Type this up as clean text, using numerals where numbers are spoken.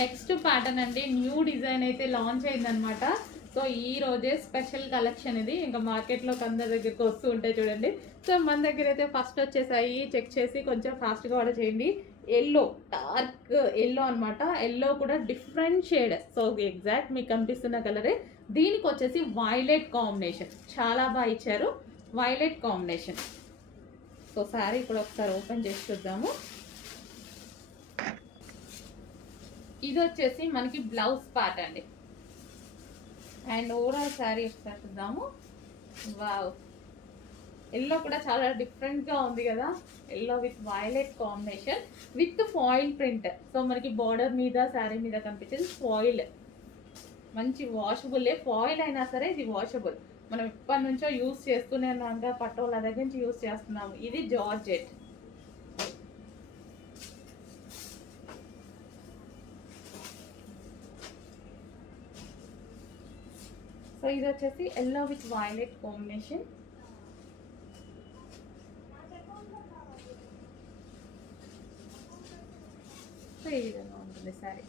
Next pattern అండి, new design అయితే launch అయిందనమాట. సో ఈ రోజే స్పెషల్ కలెక్షన్ ఇది, ఇంకా మార్కెట్లోకి అందరి దగ్గరికి వస్తూ ఉంటాయి చూడండి. సో మన దగ్గర అయితే ఫస్ట్ వచ్చేసాయి, చెక్ చేసి కొంచెం ఫాస్ట్గా ఆర్డర్ చేయండి. ఎల్లో, డార్క్ ఎల్లో అనమాట. ఎల్లో కూడా డిఫరెంట్ షేడ్, సో ఎగ్జాక్ట్ మీకు కనిపిస్తున్న కలరే. దీనికి వచ్చేసి వైలెట్ కాంబినేషన్, చాలా బాగా ఇచ్చారు వైలెట్ కాంబినేషన్. సో శారీ కూడా ఒకసారి ఓపెన్ చేసి చూద్దాము. ఇది వచ్చేసి మనకి బ్లౌజ్ పార్ట్ అండి, అండ్ ఓవరాల్ శారీ ఒకసారి చూద్దాము. వావ్, ఎల్లో కూడా చాలా డిఫరెంట్గా ఉంది కదా, yellow with violet combination with foil print. So మనకి బార్డర్ మీద శారీ మీద కనిపించేది ఫాయిల్, మంచి వాషబుల్లే. ఫాయిల్ అయినా సరే ఇది వాషబుల్, మనం ఇప్పటి నుంచో యూస్ చేస్తూనే ఉన్నాం, పట్టోళ్ళ దగ్గర నుంచి యూస్ చేస్తున్నాము. ఇది జార్జెట్. సో ఇది వచ్చేసి yellow with violet combination. So ఈ విధంగా ఉంటుంది సారీ.